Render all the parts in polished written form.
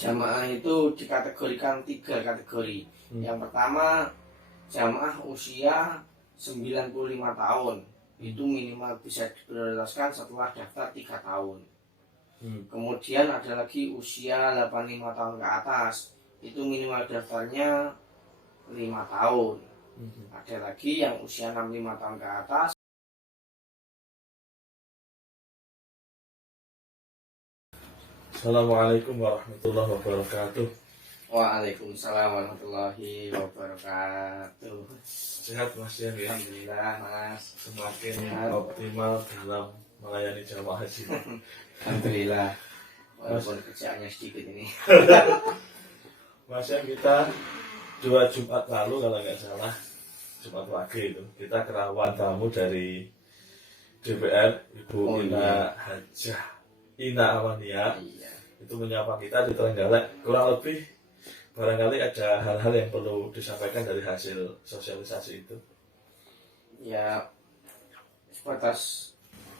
Jamaah itu dikategorikan 3 kategori. Yang pertama, jamaah usia 95 tahun. Itu minimal bisa diprioritaskan setelah daftar 3 tahun. Kemudian ada lagi usia 85 tahun ke atas. Itu minimal daftarnya 5 tahun. Ada lagi yang usia 65 tahun ke atas. Assalamualaikum warahmatullahi wabarakatuh. Waalaikumsalam warahmatullahi wabarakatuh. Sehat Mas ya? Alhamdulillah Mas. Semakin optimal dalam melayani jamaah haji. Alhamdulillah. Walaupun kerjaannya sedikit ini. Mas ya, kita 2 Jumat lalu kalau nggak salah, Jumat pagi itu kita kerawat tamu dari DPR, Ibu Ina Amania. Iya. Itu menyapa kita di Trenggalek. Kurang lebih barangkali ada hal-hal yang perlu disampaikan dari hasil sosialisasi itu. Ya, sebatas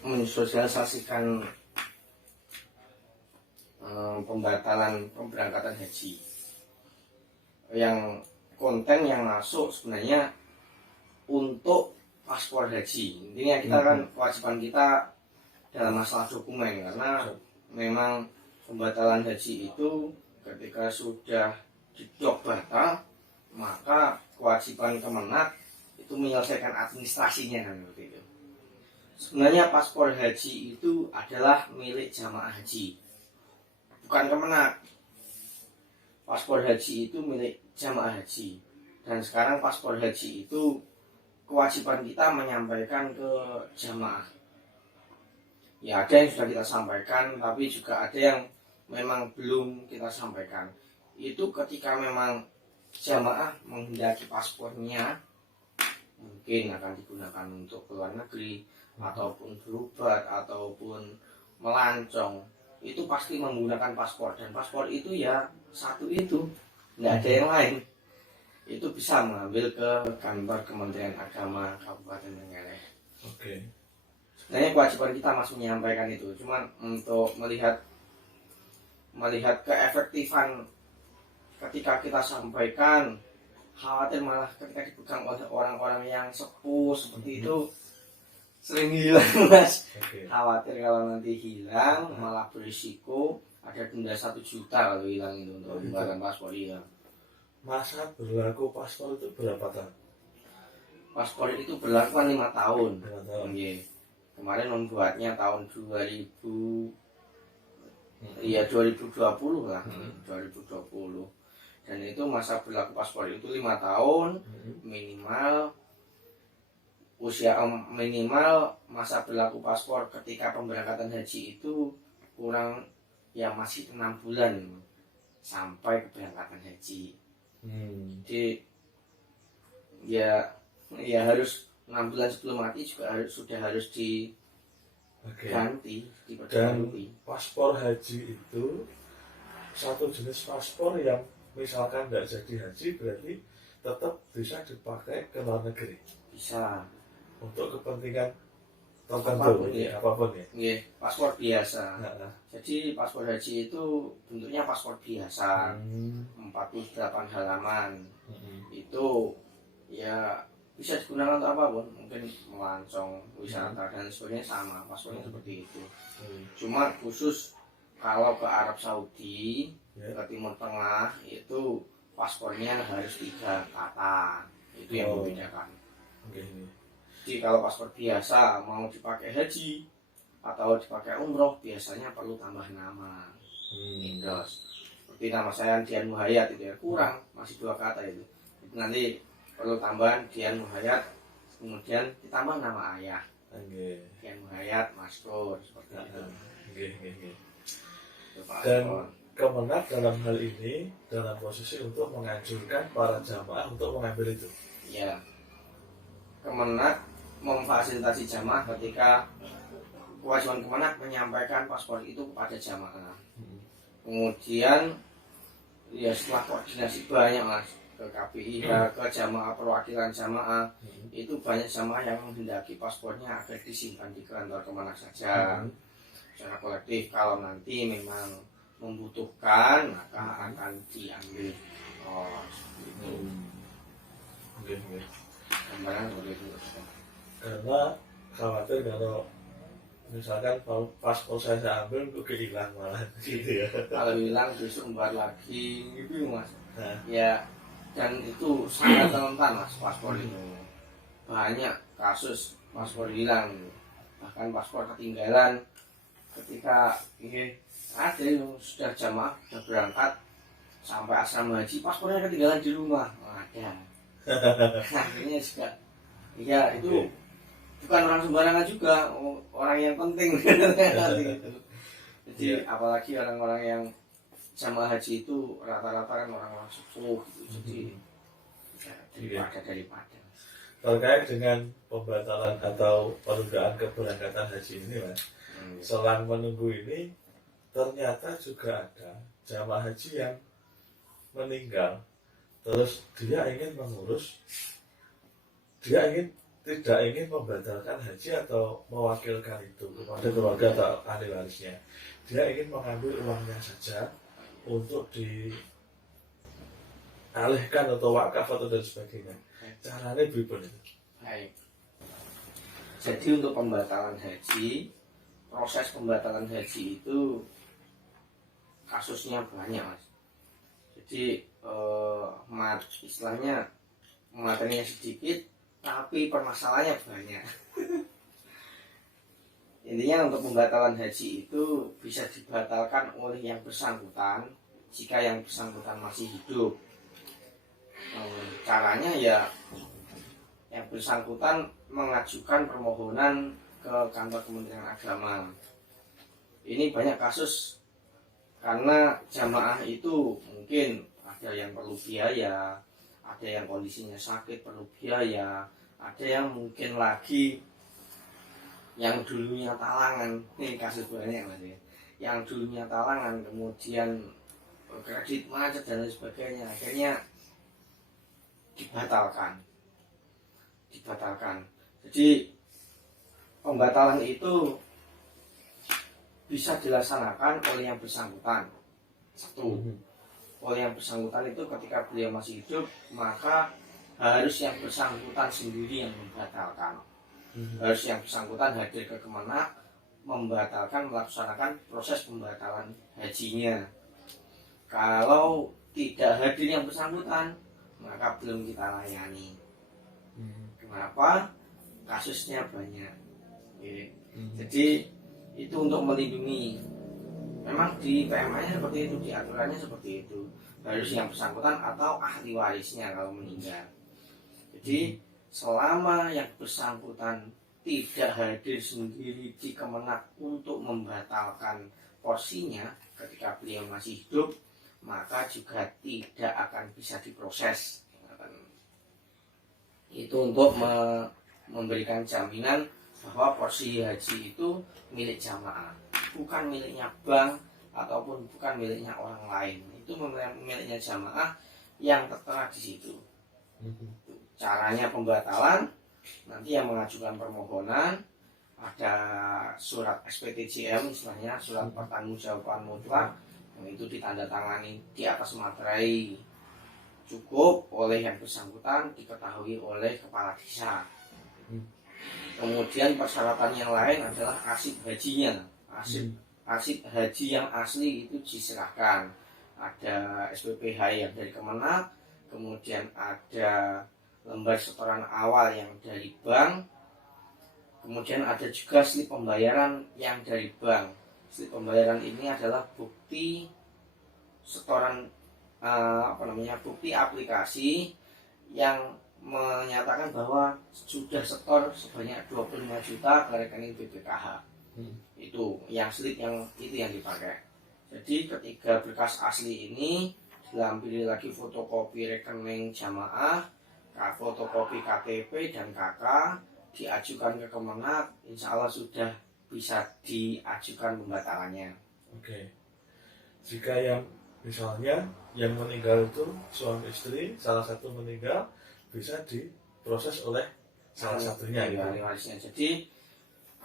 mensosialisasikan pembatalan pemberangkatan haji. Yang konten yang masuk sebenarnya untuk paspor haji. Intinya kita kan kewajiban kita dalam masalah dokumen, karena memang pembatalan haji itu ketika sudah didok batal, maka kewajiban Kemenak itu menyelesaikan administrasinya kan seperti itu. Sebenarnya paspor haji itu adalah milik jamaah haji, bukan Kemenak. Paspor haji itu milik jamaah haji, dan sekarang paspor haji itu kewajiban kita menyampaikan ke jamaah. Ya, ada yang sudah kita sampaikan, tapi juga ada yang memang belum kita sampaikan. Itu ketika memang jamaah menghendaki paspornya, mungkin akan digunakan untuk ke luar negeri, ataupun berobat, ataupun melancong, itu pasti menggunakan paspor. Dan paspor itu ya satu itu, tidak ada yang lain. Itu bisa mengambil ke kantor Kementerian Agama Kabupaten Trenggalek. Oke. Sebenarnya kewajiban kita masih menyampaikan itu, cuman untuk melihat keefektifan ketika kita sampaikan, khawatir malah ketika dipegang oleh orang-orang yang sepuh seperti itu sering hilang Mas. Khawatir kalau nanti hilang malah berisiko ada denda 1 juta kalau hilang itu untuk pembuatan paspor. Iya. Masa berlaku paspor itu berapa tahun? Paspor itu berlaku 5 tahun. 5 tahun. Iya. Kemarin membuatnya tahun 2020 lah, 2020. Dan itu masa berlaku paspor itu 5 tahun minimal. Minimal masa berlaku paspor ketika pemberangkatan haji itu kurang ya masih 6 bulan sampai keberangkatan haji. Jadi ya harus 6 bulan sebelum mati juga sudah harus diganti, diperbarui. Dan paspor haji itu satu jenis paspor yang misalkan tidak jadi haji berarti tetap bisa dipakai ke luar negeri. Bisa. Untuk kepentingan tertentu, apapun ya. Iya, paspor biasa. Jadi paspor haji itu bentuknya paspor biasa, 48 halaman. Itu ya bisa digunakan untuk apapun, mungkin melancong, wisata dan sebagainya, sama paspornya seperti itu. Cuma khusus kalau ke Arab Saudi, ke Timur Tengah, itu paspornya harus 3 kata. Itu yang membedakan. Jadi kalau paspor biasa mau dipakai haji atau dipakai umroh, biasanya perlu tambah nama. Indos. Seperti nama saya Dian Muhayyad itu ya, kurang, masih 2 kata itu. Nanti perlu tambahan Dian Muhayyad, kemudian ditambah nama ayah. Dian Muhayyad Maskur, seperti itu. Dan Kemenak dalam hal ini dalam posisi untuk menganjurkan para jamaah untuk mengambil itu. Ya, Kemenak memfasilitasi jamaah ketika kewajiban Kemenak menyampaikan paspor itu kepada jamaah. Kemudian ya setelah koordinasi banyak Mas, ke KPIH, ke jamaah perwakilan jamaah, itu banyak jamaah yang menghendaki paspornya agar disimpan di kantor Kemenak saja secara kolektif. Kalau nanti memang membutuhkan maka akan diambil. Oh, seperti itu. Oke, oke. Gambaran seperti itu. Karena khawatir kalau misalkan paspor saya ambil kok hilang malah gitu ya. Kalau hilang besok membuat lagi gitu mas. Nah, Ya, dan itu sangat rentan mas paspor itu. Banyak kasus paspor hilang, bahkan paspor ketinggalan ketika ini ada yang sudah jamaah sudah berangkat sampai asrama haji paspornya ketinggalan di rumah. Ada. Akhirnya juga ya itu bukan orang sembarangan juga, orang yang penting. Gitu. Jadi apalagi orang-orang yang jamaah haji itu rata-rata kan orang-orang sepuh gitu. Jadi ya, daripada terkait dengan pembatalan atau penundaan keberangkatan haji ini mas, selang menunggu ini ternyata juga ada jamaah haji yang meninggal, terus dia ingin mengurus, tidak ingin membatalkan haji atau mewakilkan itu kepada keluarga atau ahli warisnya. Dia ingin mengambil uangnya saja untuk dialihkan atau wakaf atau dan sebagainya. Caranya berikut itu. Baik. Jadi untuk pembatalan haji, proses pembatalan haji itu kasusnya banyak mas. Jadi istilahnya materinya sedikit tapi permasalahannya banyak. Intinya untuk pembatalan haji itu bisa dibatalkan oleh yang bersangkutan jika yang bersangkutan masih hidup. Caranya ya yang bersangkutan mengajukan permohonan ke kantor Kementerian Agama. Ini banyak kasus karena jamaah itu mungkin ada yang perlu biaya, ada yang kondisinya sakit perlu biaya, ada yang mungkin lagi yang dulunya talangan. Ini kasus banyak mas ya. Yang dulunya talangan kemudian kredit macet dan lain sebagainya, akhirnya dibatalkan. Jadi pembatalan itu bisa dilaksanakan oleh yang bersangkutan. Satu, oleh yang bersangkutan itu ketika beliau masih hidup, maka harus yang bersangkutan sendiri yang membatalkan. Harus yang bersangkutan hadir ke Kemenak, melaksanakan proses pembatalan hajinya. Kalau tidak hadir yang bersangkutan, maka belum kita layani. Kenapa? Kasusnya banyak. Jadi itu untuk melindungi. Memang di PMA-nya seperti itu, di aturannya seperti itu. Harus yang bersangkutan atau ahli warisnya kalau meninggal. Jadi selama yang bersangkutan tidak hadir sendiri di Kemenak untuk membatalkan porsinya ketika beliau masih hidup, maka juga tidak akan bisa diproses. Itu untuk memberikan jaminan bahwa porsi haji itu milik jamaah, bukan miliknya bank ataupun bukan miliknya orang lain. Itu miliknya jamaah yang tertera di situ. Caranya pembatalan, nanti yang mengajukan permohonan ada surat SPTJM, istilahnya surat pertanggungjawaban mutlak, yang itu ditandatangani di atas materai, cukup oleh yang bersangkutan, diketahui oleh kepala desa. Kemudian persyaratan yang lain adalah arsip hajinya. Arsip haji yang asli itu diserahkan. Ada SPPH yang dari Kemenak, kemudian ada lembar setoran awal yang dari bank, kemudian ada juga slip pembayaran yang dari bank. Slip pembayaran ini adalah bukti setoran bukti aplikasi yang menyatakan bahwa sudah setor sebanyak 25 juta ke rekening BPKH. Itu yang slip yang dipakai. Jadi ketika berkas asli ini diambil lagi fotokopi rekening jamaah, fotokopi KTP dan KK, diajukan ke Kemenak, insya Allah sudah bisa diajukan pembatalannya. Oke. Jika yang misalnya yang meninggal itu suami istri, salah satu meninggal, bisa diproses oleh salah satunya gitu. Warisnya. Jadi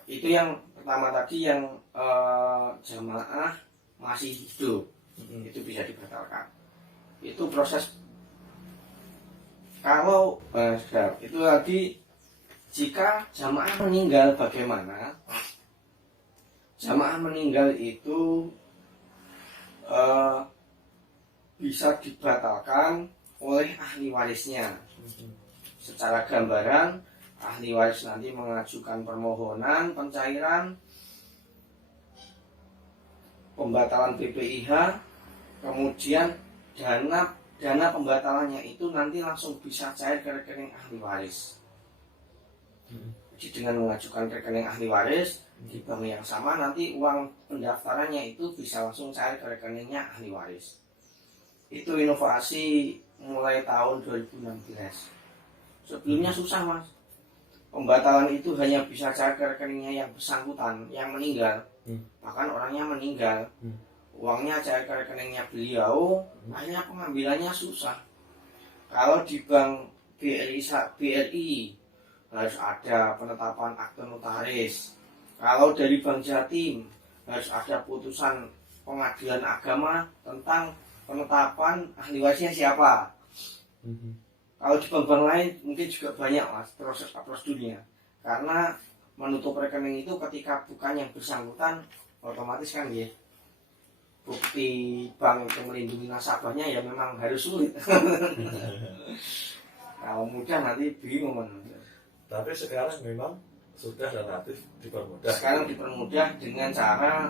itu yang pertama tadi yang jamaah masih hidup, itu bisa dibatalkan. Itu proses. Kalau itu tadi, jika jamaah meninggal bagaimana? Jamaah meninggal itu bisa dibatalkan oleh ahli warisnya. Secara gambaran, ahli waris nanti mengajukan permohonan pencairan pembatalan BPIH, kemudian dana pembatalannya itu nanti langsung bisa cair ke rekening ahli waris. Jadi dengan mengajukan rekening ahli waris di bank yang sama, nanti uang pendaftarannya itu bisa langsung cair ke rekeningnya ahli waris. Itu inovasi mulai tahun 2016. Sebelumnya susah, Mas. Pembatalan itu hanya bisa cair ke rekeningnya yang bersangkutan, yang meninggal. Bahkan orangnya meninggal, uangnya cair ke rekeningnya beliau, akhirnya pengambilannya susah. Kalau di bank BRI harus ada penetapan akte notaris. Kalau dari Bank Jatim harus ada putusan pengadilan agama tentang penetapan ahli warisnya siapa. Kalau di bank-bank lain mungkin juga banyak, Mas, proses prosedurnya. Karena menutup rekening itu ketika bukan yang bersangkutan, otomatis kan ya, bukti bank yang melindungi nasabahnya ya memang harus sulit. Kalau mudah nanti bingung. Tapi sekarang memang sudah relatif dipermudah. Sekarang dipermudah dengan cara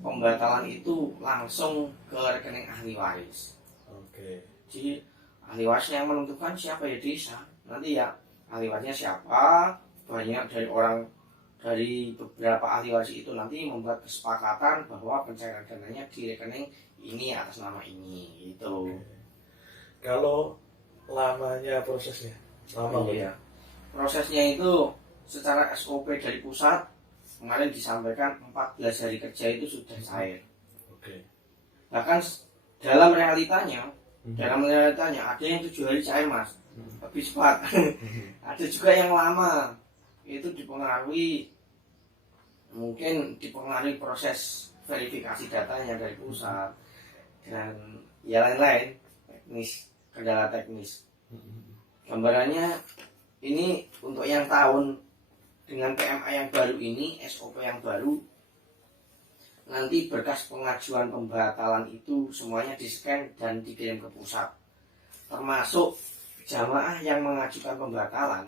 pembatalan itu langsung ke rekening ahli waris. Oke. Jadi ahli warisnya yang menentukan siapa ya desa. Nanti ya ahli warisnya siapa, banyak dari beberapa ahli waris itu nanti membuat kesepakatan bahwa pencairan dananya di rekening ini atas nama ini gitu. Kalau lamanya prosesnya, lama Iya. Prosesnya itu secara SOP dari pusat kemarin disampaikan 14 hari kerja itu sudah cair. Oke. Bahkan dalam realitanya ada yang 7 hari cair, Mas, lebih cepat. Ada juga yang lama, itu mungkin dipengaruhi proses verifikasi datanya dari pusat dan ya lain-lain, kendala teknis. Gambarannya ini untuk yang tahun dengan PMA yang baru ini, SOP yang baru, nanti berkas pengajuan pembatalan itu semuanya di-scan dan dikirim ke pusat. Termasuk jamaah yang mengajukan pembatalan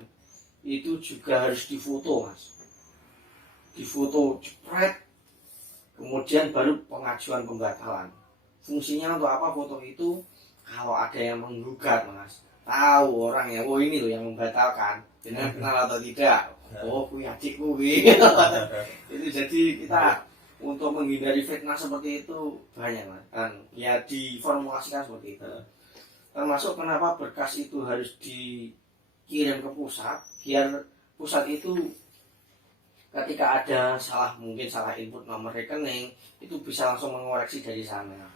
itu juga harus difoto, Mas. Difoto jepret, kemudian baru pengajuan pembatalan. Fungsinya untuk apa foto itu? Kalau ada yang menggugat, Mas, tahu orangnya, oh ini loh yang membatalkan, dengan kenal atau tidak. Oh, kuwi adikku kuwi. Itu jadi kita untuk menghindari fitnah seperti itu banyak, Mas. Dan ya diformulasikan seperti itu. Termasuk kenapa berkas itu harus dikirim ke pusat, biar pusat itu ketika ada mungkin salah input nomor rekening, itu bisa langsung mengoreksi dari sana.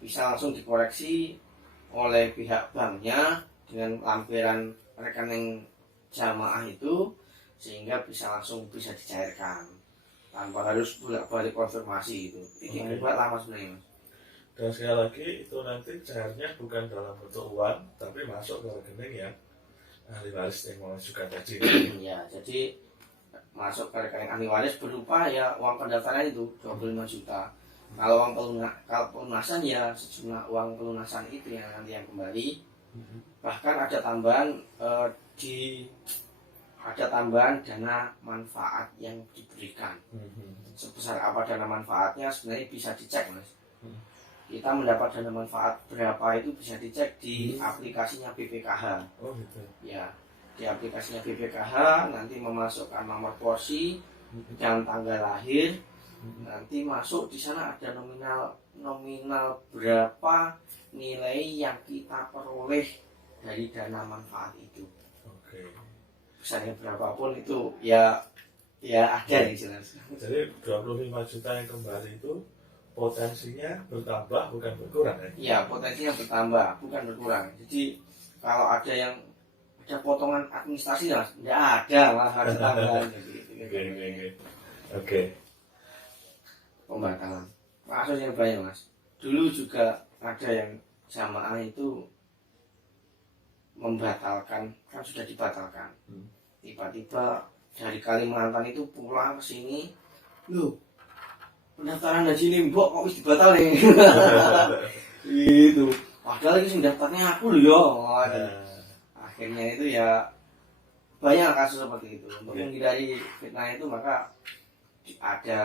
Bisa langsung dikoreksi oleh pihak banknya dengan lampiran rekening jamaah itu, sehingga bisa dicairkan tanpa harus bolak-balik konfirmasi itu. Ini buat lama sebenarnya, Mas. Dan sekali lagi itu nanti cairnya bukan dalam bentuk uang, tapi masuk ke rekening yang ahli waris yang mengajukan tadi. Ya, jadi masuk ke rekening ahli waris berupa ya uang pendaftaran itu 25 juta. Kalau pelunasan ya sejumlah uang pelunasan itu yang nanti yang kembali. Bahkan ada tambahan dana manfaat yang diberikan. Sebesar apa dana manfaatnya sebenarnya bisa dicek, Mas. Kita mendapat dana manfaat berapa itu bisa dicek di aplikasinya BPKH. Oh gitu. Ya, di aplikasinya BPKH nanti memasukkan nomor porsi dan tanggal lahir. Nanti masuk di sana ada nominal berapa nilai yang kita peroleh dari dana manfaat itu. Oke. Besarnya berapapun itu ya ada yang jelas. Jadi 25 juta yang kembali itu potensinya bertambah bukan berkurang ya? Ya, potensinya bertambah bukan berkurang. Jadi kalau ada potongan administrasi ya, Mas, tidak ada, malah harus tambahan gitu. Oke. Pembatalan. kasus yang banyak mas. Dulu juga ada yang jamaah itu membatalkan, kan sudah dibatalkan. Tiba-tiba dari Kalimantan itu pulang ke sini, loh pendaftaran haji ini mbok kok wis dibatalin. Gitu. Padahal itu mendaftarnya aku loh yo. Akhirnya itu ya banyak kasus seperti itu. Untuk menghindari fitnah itu maka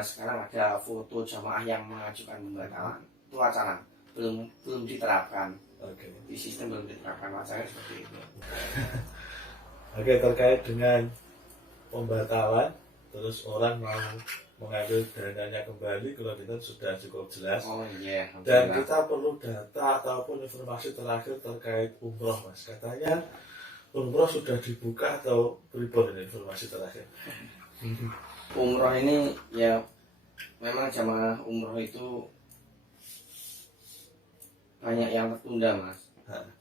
sekarang ada foto jamaah yang mengajukan pembatalan. Itu wacana, belum diterapkan. Di sistem belum diterapkan, wacana seperti itu. Oke, terkait dengan pembatalan, terus orang mau mengambil dananya kembali, kalau kita sudah cukup jelas. Oh iya. Dan kita perlu data ataupun informasi terakhir terkait umroh, mas. Katanya umroh sudah dibuka atau pripun ini informasi terakhir? Umroh ini ya memang jamaah umroh itu banyak yang tertunda mas.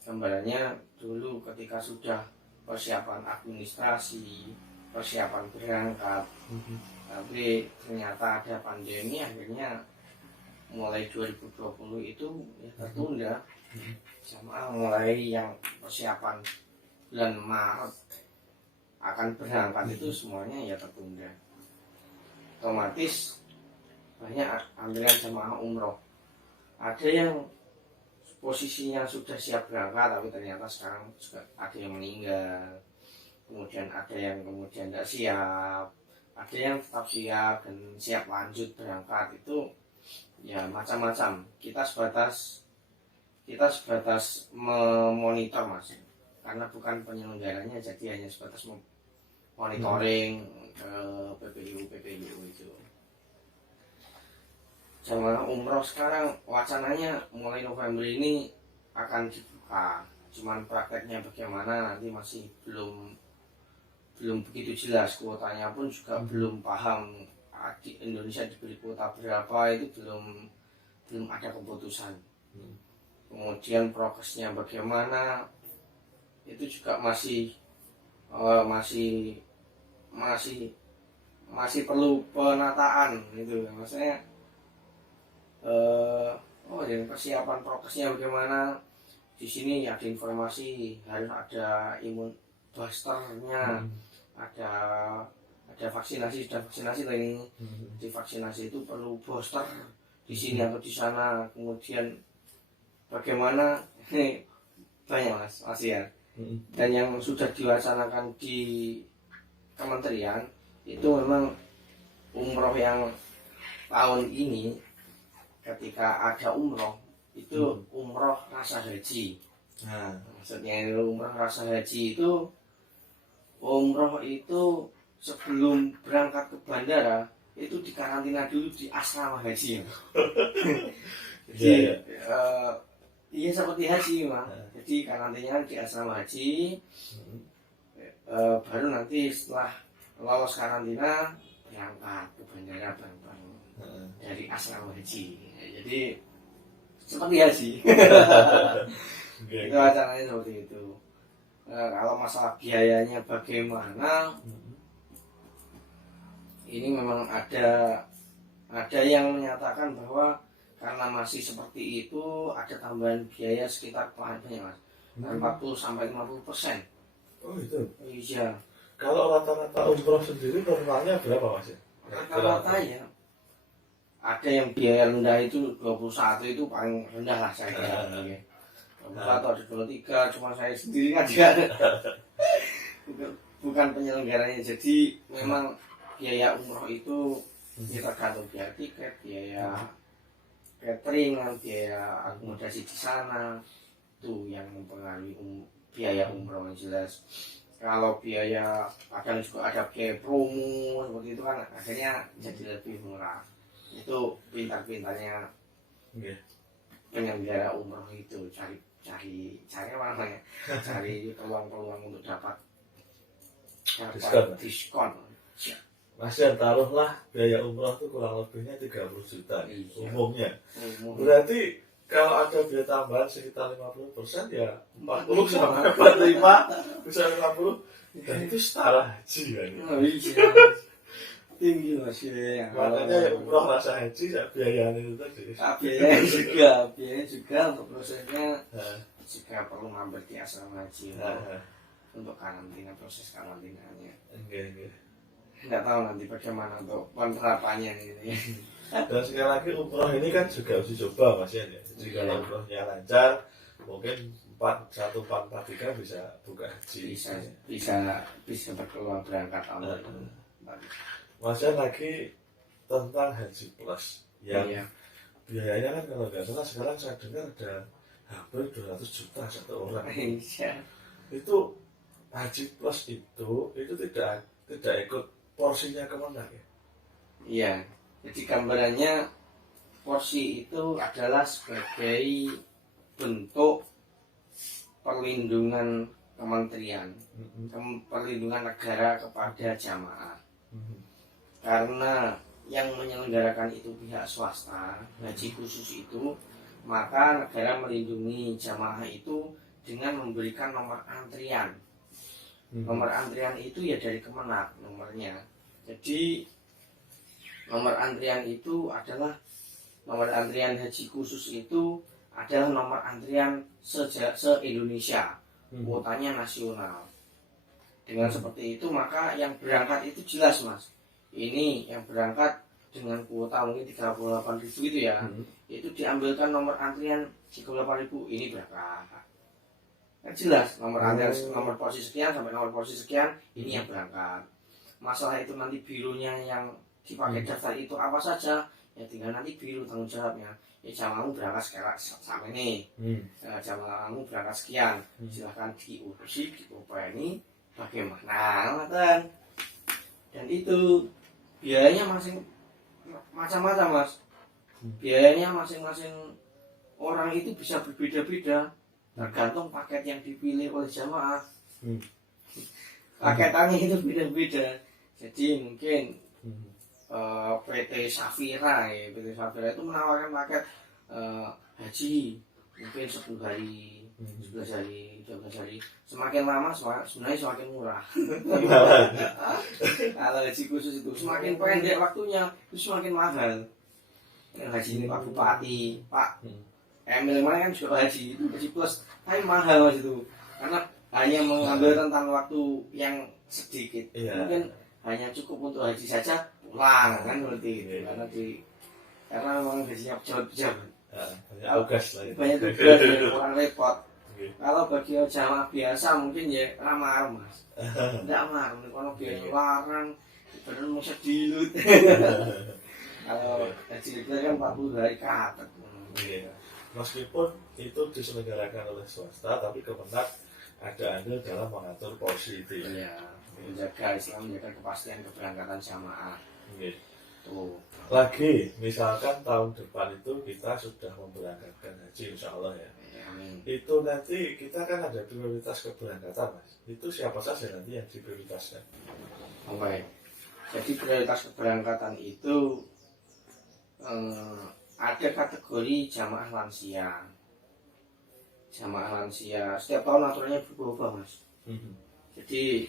Gambarannya dulu ketika sudah persiapan administrasi, persiapan berangkat, tapi ternyata ada pandemi, akhirnya mulai 2020 itu ya tertunda. Jamaah mulai yang persiapan bulan Maret akan berangkat itu semuanya ya tertunda. Otomatis banyak ambilan jamaah umroh. Ada yang posisinya sudah siap berangkat tapi ternyata sekarang juga ada yang meninggal, kemudian ada yang kemudian tidak siap, ada yang tetap siap dan siap lanjut berangkat. Itu ya macam-macam. Kita sebatas memonitor mas, karena bukan penyelenggaranya, jadi hanya sebatas monitoring ke PPU itu. Jamaah umroh sekarang wacananya mulai November ini akan dibuka, cuman prakteknya bagaimana nanti masih belum begitu jelas. Kuotanya pun juga belum paham, di Indonesia diberi kuota berapa itu belum ada keputusan. Kemudian prokesnya bagaimana itu juga masih perlu penataan itu, maksudnya dan persiapan prokesnya bagaimana. Di sini ada informasi harus ada imun boosternya, ada vaksinasi, sudah vaksinasi lah ini. Di vaksinasi itu perlu booster di sini atau di sana. Kemudian bagaimana ini banyak mas ya. Dan yang sudah diwacanakan di kementerian itu memang umroh yang tahun ini, ketika ada umroh itu umroh rasa haji. Maksudnya umroh rasa haji itu umroh itu sebelum berangkat ke bandara itu dikarantina dulu di asrama haji. Jadi iya seperti haji mah. Jadi karantinanya di asrama haji, baru nanti setelah lolos karantina berangkat ke bandara bareng-bareng dari asrama haji. Jadi seperti haji. Itu acaranya seperti itu. Kalau masalah biayanya bagaimana, ini memang ada yang menyatakan bahwa karena masih seperti itu ada tambahan biaya sekitar banyak mas, 40-50%. Oh itu. Iya. Kalau rata-rata umroh sendiri normalnya berapa mas ya? Rata-rata ya. Ada yang biaya rendah itu 21 itu paling rendah lah saya kira. 21 ada 23, cuma saya sendiri aja. Bukan penyelenggaranya. Jadi memang biaya umroh itu tergantung biaya tiket, biaya catering, biaya akomodasi di sana, itu yang mempengaruhi biaya umroh yang jelas. Kalau biaya kadang juga ada biaya promo seperti itu kan, akhirnya jadi lebih murah. Itu pintar-pintarnya penyelenggara umroh itu cari apa namanya, cari peluang-peluang untuk dapat diskon. Mas ya, taruhlah biaya umroh itu kurang lebihnya 30 juta umumnya. Berarti kalau ada biaya tambahan sekitar 50% ya 40 sampai 45 bisa 50, dan itu setara haji kan. tinggi mas ya. Makanya umroh rasa haji biayanya itu tadi. Biaya juga untuk prosesnya Nah, juga perlu mampir di asrama haji nah, untuk karantina, proses karantinanya. enggak. Nggak tahu nanti bagaimana untuk penerapannya gitu ya. Dan sekali lagi umroh ini kan juga uji coba mas ya. Jadi kalau umrohnya lancar, mungkin 1443 bisa buka haji. bisa berkeluar berangkat awal itu. Masnya lagi tentang haji plus yang Iya. biayanya kan kalau nggak salah sekarang saya dengar ada hampir 200 juta satu orang. Iya. Itu haji plus itu tidak ikut porsinya Kemenang ya. Iya. Jadi gambarannya porsi itu adalah sebagai bentuk perlindungan kementerian, perlindungan negara kepada jamaah. Karena yang menyelenggarakan itu pihak swasta, haji khusus itu, maka negara melindungi jamaah itu dengan memberikan nomor antrian. Nomor antrian itu ya dari Kemenak nomornya. Jadi nomor antrian itu adalah nomor antrian haji khusus itu adalah nomor antrian se-Indonesia, kuotanya nasional. Dengan seperti itu maka yang berangkat itu jelas mas. Ini yang berangkat dengan kuota mungkin 38.000 itu ya, itu diambilkan nomor antrian 38.000 ini berangkat. Kan jelas nomor antrian nomor porsi sekian sampai nomor porsi sekian ini yang berangkat. Masalah itu nanti birunya yang dipakai daftar itu apa saja ya tinggal nanti biru tanggung jawabnya. Ya jamaahmu berangkat sekarang sama ini, jamaahmu berangkat sekian, silahkan diurusi diopeni bagaimana kan. Dan itu biayanya macam-macam mas. Biayanya masing-masing orang itu bisa berbeda-beda tergantung paket yang dipilih oleh jamaah. Paketannya itu beda-beda. Jadi mungkin PT Safira itu menawarkan paket haji mungkin 10 hari, 11 hari, 12 hari. Semakin lama sebenarnya semakin murah. Kalau haji khusus itu semakin pendek waktunya itu semakin mahal. Haji ini Pak Bupati, Pak Emil mana kan juga haji itu haji plus, tapi mahal mas itu karena hanya mengambil tentang waktu yang sedikit. Mungkin hanya cukup untuk haji saja pulang kan seperti itu karena memang gajinya pejabat-pejabat. Banyak tugas dan kurang repot. Kalau bagi jamaah biasa mungkin ya ramah mas, tidak marah. Kalau biaya larang, benar mau sedilut. Kalau haji itu kan 40 hari katet. Meskipun itu diselenggarakan oleh swasta, tapi Kemenang ada andil dalam mengatur porsi itu ya. Menjaga Islam, menjaga kepastian keberangkatan jamaah. Tuh. Lagi, misalkan tahun depan itu kita sudah memberangkatkan haji, insya Allah ya. Amin. Itu nanti kita kan ada prioritas keberangkatan mas. Itu siapa saja nanti yang diprioritaskan? Oke. Jadi prioritas keberangkatan itu ada kategori jamaah lansia. Jamaah lansia setiap tahun aturannya berubah mas. Jadi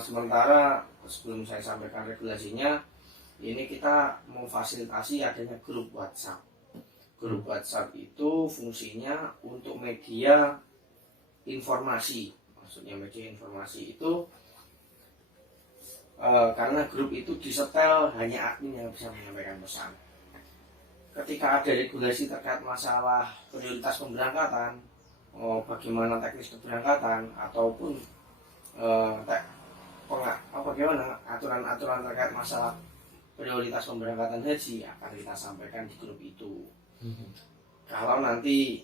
sementara sebelum saya sampaikan regulasinya, ini kita memfasilitasi adanya grup WhatsApp. Grup WhatsApp itu fungsinya untuk media informasi. Maksudnya media informasi itu karena grup itu disetel hanya admin yang bisa menyampaikan pesan. Ketika ada regulasi terkait masalah prioritas pemberangkatan, bagaimana teknis keberangkatan ataupun bagaimana aturan-aturan terkait masalah prioritas pemberangkatan haji akan kita sampaikan di grup itu. Kalau nanti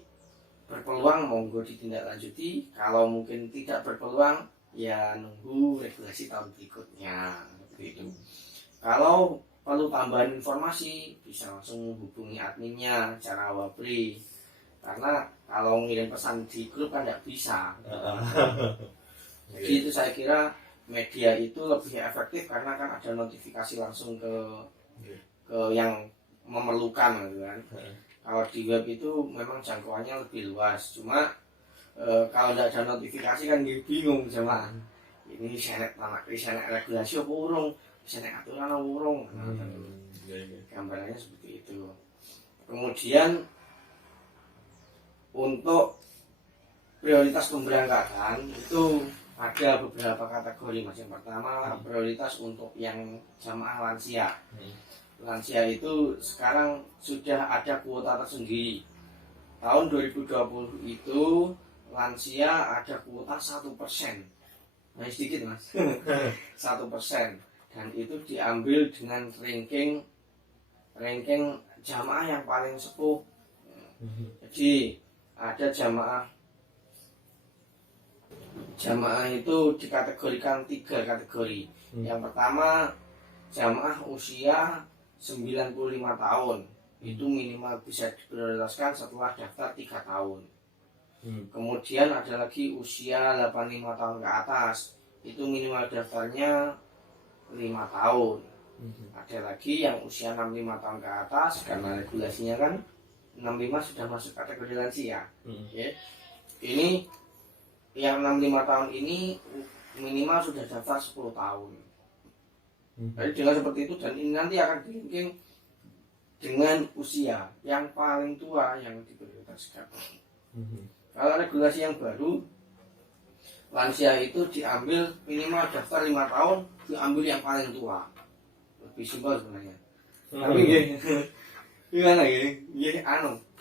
berpeluang monggo ditindaklanjuti, kalau mungkin tidak berpeluang ya nunggu regulasi tahun berikutnya itu. Kalau perlu tambahan informasi bisa langsung hubungi adminnya cara wabri, karena kalau ngirim pesan di grup kan tidak bisa. Jadi itu saya kira media itu lebih efektif karena kan ada notifikasi langsung ke yang memerlukan gitu kan. Kalau di web itu memang jangkauannya lebih luas, cuma kalau tidak ada notifikasi kan bingung sama ini senek regulasi apa urung bisa nek aturan apa urung. Iya. Gambarannya seperti itu. Kemudian untuk prioritas pemberangkatan itu ada beberapa kategori Mas. Yang pertama prioritas untuk yang jamaah lansia. Lansia itu sekarang sudah ada kuota tersendiri. Tahun 2020 itu lansia ada kuota 1%. Nah, sedikit Mas. 1%. Dan itu diambil dengan ranking jamaah yang paling sepuh. Jadi ada jamaah itu dikategorikan 3 kategori. Yang pertama jamaah usia 95 tahun. Itu minimal bisa diprioritaskan setelah daftar 3 tahun. Kemudian ada lagi usia 85 tahun ke atas. Itu minimal daftarnya 5 tahun. Ada lagi yang usia 65 tahun ke atas, karena regulasinya kan 65 sudah masuk kategori lansia. Ini yang 65 tahun ini minimal sudah daftar 10 tahun. Jadi dengan seperti itu, dan ini nanti akan di-linking dengan usia yang paling tua yang diprioritaskan. Kalau regulasi yang baru, lansia itu diambil minimal daftar 5 tahun, diambil yang paling tua. Lebih simpel sebenarnya. Tapi gimana ya?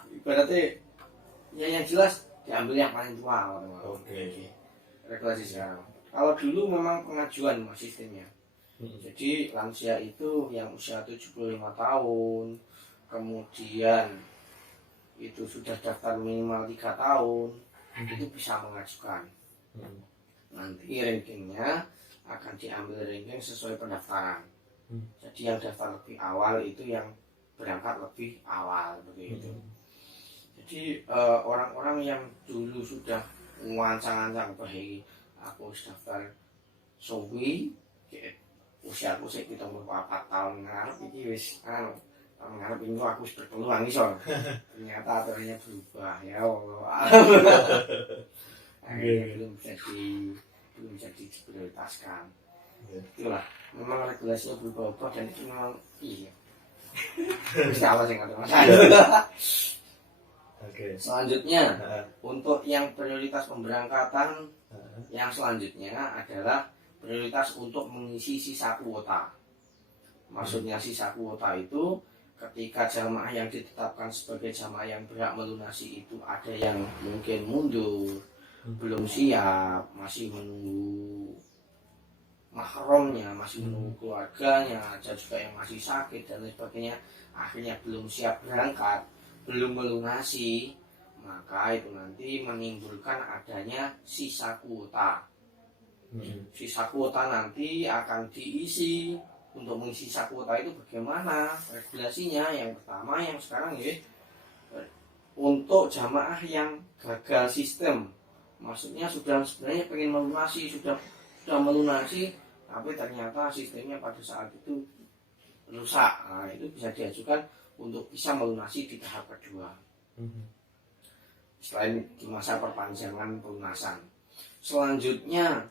Ibaratnya ya yang jelas diambil yang paling tua. Regulasi sekarang. Kalau dulu memang pengajuan Mas sistemnya. Jadi lansia itu yang usia 75 tahun, kemudian itu sudah daftar minimal 3 tahun, itu bisa mengajukan. Nanti rankingnya akan diambil ranking sesuai pendaftaran. Jadi yang daftar lebih awal itu yang berangkat lebih awal begitu. Jadi orang-orang yang dulu sudah ngancang-ngancang bahwa aku daftar suwi, usia aku sih kita 4 tahun ngarep iki wis tahun ngarep ini aku wis berpeluang iso. Ternyata aturannya berubah ya Allah. belum jadi diprioritaskan. Itulah memang regulasinya berubah-ubah dan itu memang iya. Siapa sih nggak masalah. Selanjutnya untuk yang prioritas pemberangkatan yang selanjutnya adalah prioritas untuk mengisi sisa kuota. Maksudnya sisa kuota itu ketika jamaah yang ditetapkan sebagai jamaah yang berhak melunasi itu ada yang mungkin mundur, belum siap, masih menunggu mahramnya, masih menunggu keluarganya, ada juga yang masih sakit dan lain sebagainya, akhirnya belum siap berangkat, belum melunasi, maka itu nanti menimbulkan adanya sisa kuota. Sisa kuota nanti akan diisi. Untuk mengisi sisa kuota itu bagaimana regulasinya? Yang pertama yang sekarang ya, untuk jamaah yang gagal sistem, maksudnya sudah sebenarnya pengen melunasi, sudah melunasi, tapi ternyata sistemnya pada saat itu rusak. Nah, itu bisa diajukan untuk bisa melunasi di tahap kedua. Selain di masa perpanjangan pelunasan. Selanjutnya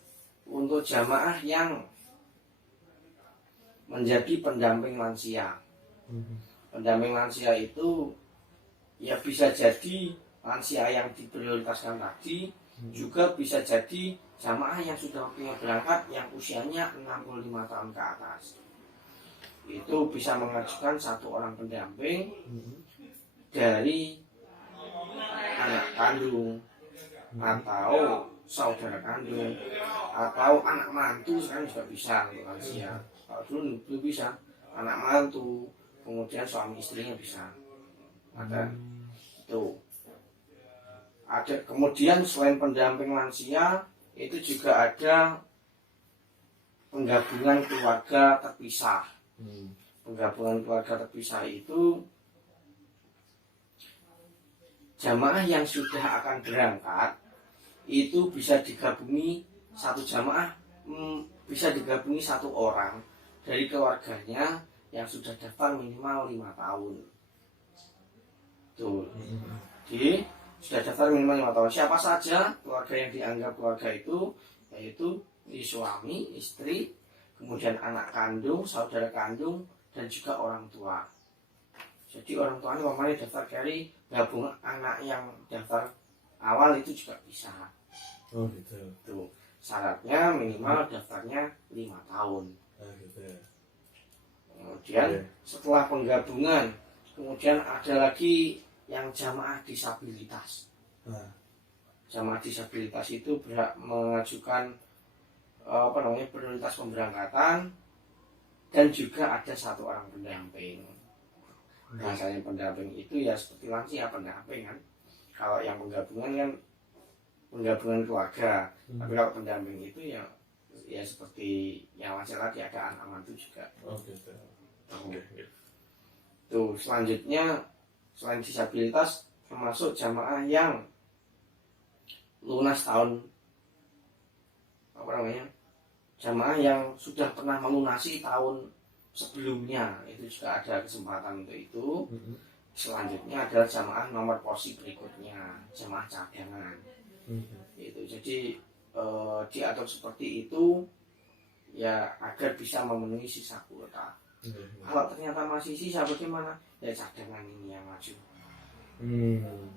untuk jamaah yang menjadi pendamping lansia. Pendamping lansia itu ya bisa jadi lansia yang diprioritaskan tadi, juga bisa jadi jamaah yang sudah punya berangkat yang usianya 65 tahun ke atas. Itu bisa mengajukan 1 orang pendamping dari anak kandung atau saudara kandung atau anak mantu, sekarang juga bisa untuk lansia. Kalau dulu belum bisa, anak mantu, kemudian suami istrinya bisa. Ada itu. Ada kemudian selain pendamping lansia itu juga ada penggabungan keluarga terpisah. Penggabungan keluarga terpisah itu jamaah yang sudah akan berangkat itu bisa digabungi satu jamaah, bisa digabungi 1 orang dari keluarganya yang sudah daftar minimal 5 tahun. Tuh. Jadi sudah daftar minimal 5 tahun. Siapa saja keluarga yang dianggap keluarga itu, yaitu suami, istri, kemudian anak kandung, saudara kandung, dan juga orang tua. Jadi orang tuanya umpamanya daftar carry, gabung anak yang daftar awal itu juga bisa. Oh gitu. Tuh, syaratnya minimal daftarnya 5 tahun. Ah gitu ya. Kemudian setelah penggabungan, kemudian ada lagi yang jamaah disabilitas. Nah, Jamaah disabilitas itu berhak mengajukan prioritas pemberangkatan, dan juga ada 1 orang pendamping. Rasanya pendamping itu ya seperti lansia pendamping kan. Kalau yang penggabungan kan penggabungan keluarga, tapi kalau pendamping itu ya seperti yang lansia tadi, ada anak mantu juga. oh gitu. Oke. Tuh, selanjutnya selain disabilitas termasuk jamaah yang lunas tahun jamaah yang sudah pernah melunasi tahun sebelumnya, itu juga ada kesempatan untuk itu. Selanjutnya adalah jamaah nomor porsi berikutnya, jamaah cadangan. Itu jadi diatur seperti itu ya agar bisa memenuhi sisa kuota. Kalau ternyata masih sisa bagaimana? Ya cadangan ini yang maju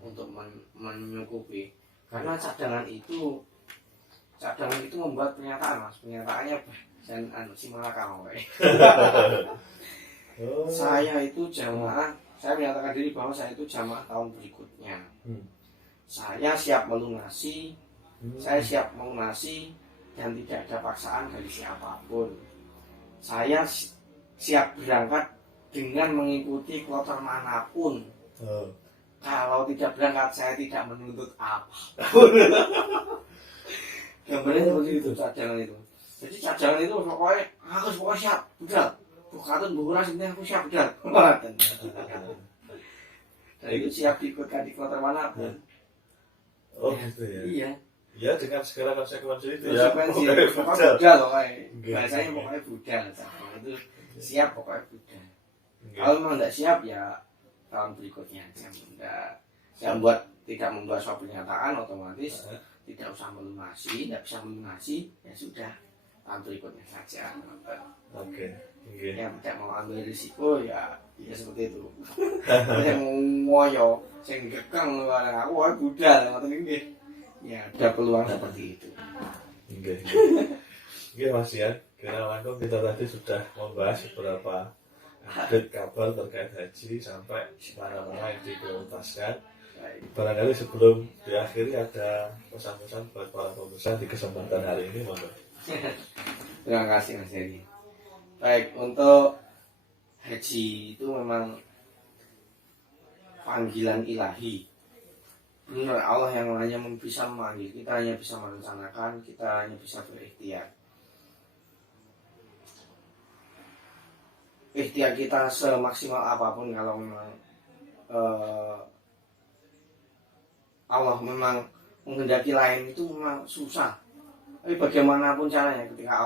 untuk menyukupi. Karena cadangan itu membuat pernyataan, Mas. Pernyataannya dan si Malakal. Saya itu jamaah, saya menyatakan diri bahwa saya itu jamaah tahun berikutnya. Saya siap melunasi, dan tidak ada paksaan dari siapapun. Saya siap berangkat dengan mengikuti kloter manapun. Kalau tidak berangkat, saya tidak menuntut apapun. Gambarnya seperti itu cadangan itu. Jadi cadangan itu pokoknya harus siap, udah. Bukatun bukuras ini aku siap, udah. Dan itu siap diikutkan di kloter manapun. Oh gitu ya. Iya. Ya dengan segala konsekuensi itu konsekuensi, ya. pokoknya budal pokoknya. Bahasanya pokoknya budal. Itu siap pokoknya budal. Kalau memang tidak siap ya tahun berikutnya aja. Tidak membuat suatu pernyataan otomatis tidak usah melunasi, tidak bisa melunasi, ya sudah tahun berikutnya saja. Oke. Yang tidak mau ambil risiko ya seperti itu. Yang mau ngoyo, yang gekang aku budal, ya ada peluang seperti itu. Oke Mas ya, kira langkung kita tadi sudah membahas beberapa update kabar terkait haji sampai mana-mana yang diprioritaskan. Barangkali sebelum diakhiri ada pesan-pesan buat para pemirsa di kesempatan hari ini, monggo. Terima kasih Mas Heri. Baik, untuk haji itu memang panggilan ilahi. Benar, Allah yang hanya bisa memanggil, kita hanya bisa merencanakan, kita hanya bisa berikhtiar. Ikhtiar kita semaksimal apapun, kalau memang Allah memang menghendaki lain itu memang susah. Tapi bagaimanapun caranya, ketika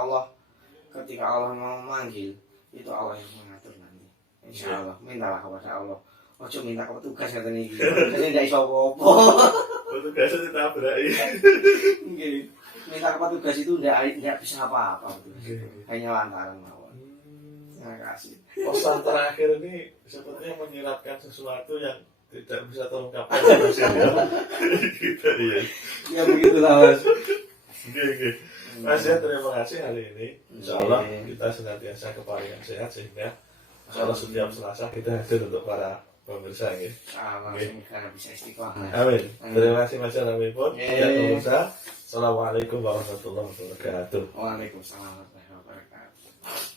Allah mau memanggil, itu Allah yang mengatur nanti. Insya Allah, mintalah kepada Allah. Ojo minta ke petugas katanya gitu. Petugasnya tidak iso apa-apa. Petugasnya ditabrak. Minta ke petugas itu tidak bisa apa-apa. Hanya lantaran mawon. Terima kasih. Pesan terakhir ini sepertinya menyiratkan sesuatu yang tidak bisa terungkapkan ya. Gitu ya. Ya begitulah Mas. Oke. Mas ya, terima kasih hari ini. Insya Allah kita senantiasa kepalingan sehat sehingga insya Allah setiap Selasa kita hadir untuk para pemirsa ya. Semoga bisa istiqomah. Amin. Terima kasih Mas Nabi pun. Ya pemirsa. Assalamualaikum warahmatullahi wabarakatuh. Waalaikumsalam warahmatullahi wabarakatuh.